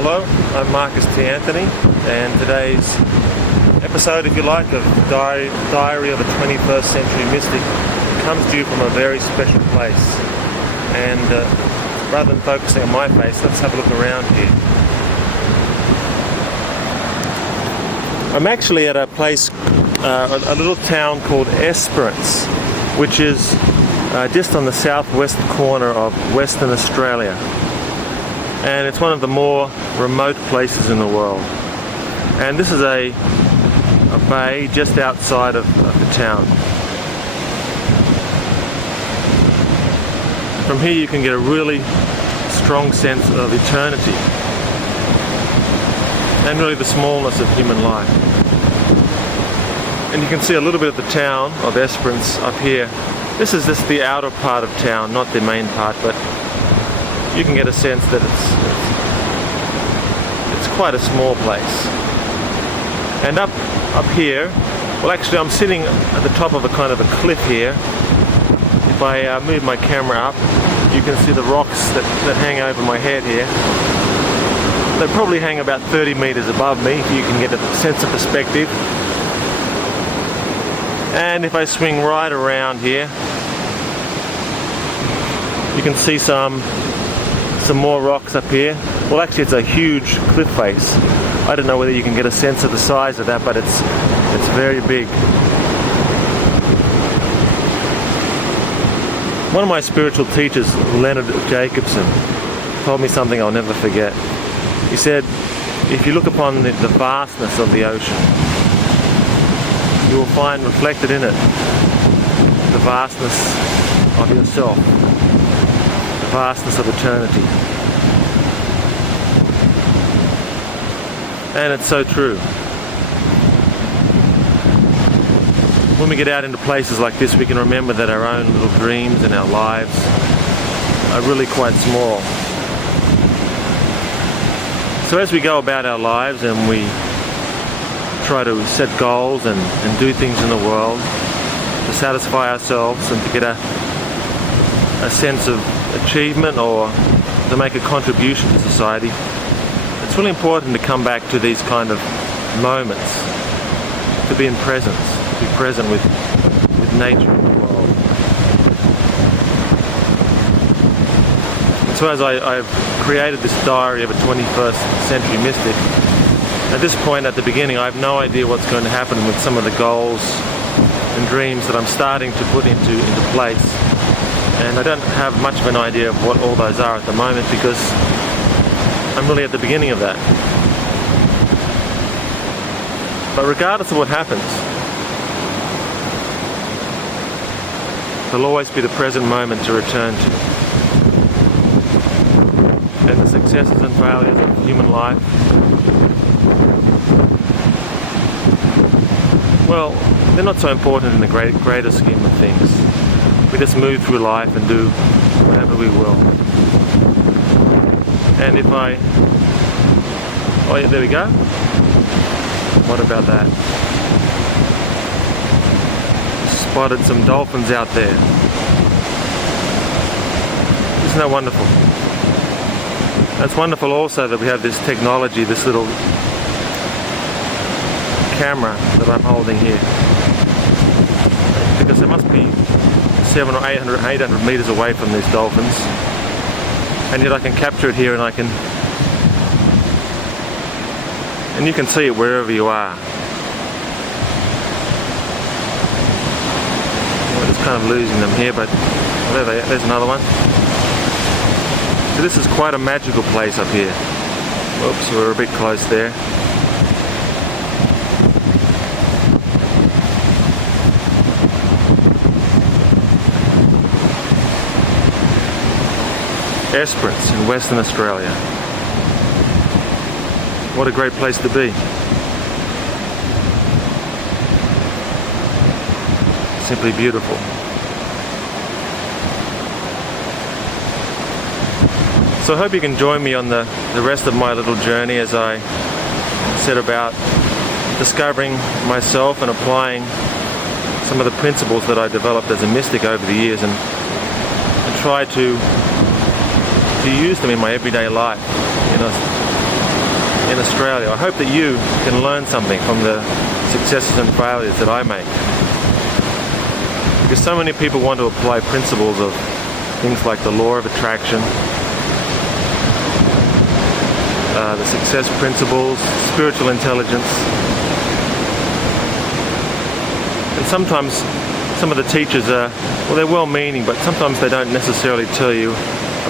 Hello, I'm Marcus T. Anthony, and today's episode, if you like, of Diary of a 21st Century Mystic comes to you from a very special place. And rather than focusing on my face, let's have a look around here. I'm actually at a place, a little town called Esperance, which is just on the southwest corner of Western Australia. And it's one of the more remote places in the world. And this is a bay just outside of the town. From here you can get a really strong sense of eternity and really the smallness of human life. And you can see a little bit of the town of Esperance up here. This is just the outer part of town, not the main part, but you can get a sense that it's quite a small place. And up here, well, actually I'm sitting at the top of a kind of a cliff here. If I move my camera up, you can see the rocks that hang over my head here. They probably hang about 30 meters above me, if you can get a sense of perspective. And if I swing right around here, you can see some more rocks up here. Well, actually it's a huge cliff face. I don't know whether you can get a sense of the size of that, but it's very big. One of my spiritual teachers, Leonard Jacobson, told me something I'll never forget. He said, if you look upon the vastness of the ocean, you will find reflected in it the vastness of yourself, the vastness of eternity. And it's so true. When we get out into places like this, we can remember that our own little dreams and our lives are really quite small. So as we go about our lives and we try to set goals and do things in the world to satisfy ourselves and to get a sense of achievement or to make a contribution to society, it's really important to come back to these kind of moments, to be in presence, to be present with nature and the world. So as I've created this diary of a 21st century mystic, at this point at the beginning I have no idea what's going to happen with some of the goals and dreams that I'm starting to put into place. And I don't have much of an idea of what all those are at the moment because I'm really at the beginning of that. But regardless of what happens, there'll always be the present moment to return to. And the successes and failures of human life, well, they're not so important in the greater scheme of things. We just move through life and do whatever we will. And if oh yeah, there we go. What about that? Spotted some dolphins out there. Isn't that wonderful? It's wonderful also that we have this technology, this little camera that I'm holding here. Because there must be 700 or 800 meters away from these dolphins. And yet I can capture it here and you can see it wherever you are. We're just kind of losing them here, but there's another one. So this is quite a magical place up here. Oops, we're a bit close there. Esperance in Western Australia. What a great place to be. Simply beautiful. So I hope you can join me on the rest of my little journey as I set about discovering myself and applying some of the principles that I developed as a mystic over the years and try to use them in my everyday life. You know, in Australia. I hope that you can learn something from the successes and failures that I make. Because so many people want to apply principles of things like the law of attraction, the success principles, spiritual intelligence. And sometimes some of the teachers are, well, they're well-meaning, but sometimes they don't necessarily tell you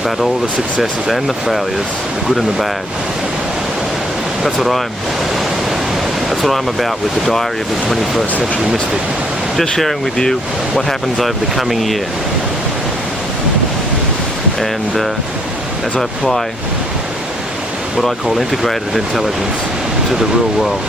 about all the successes and the failures, the good and the bad. That's what I'm about with the Diary of the 21st Century Mystic. Just sharing with you what happens over the coming year. And as I apply what I call integrated intelligence to the real world.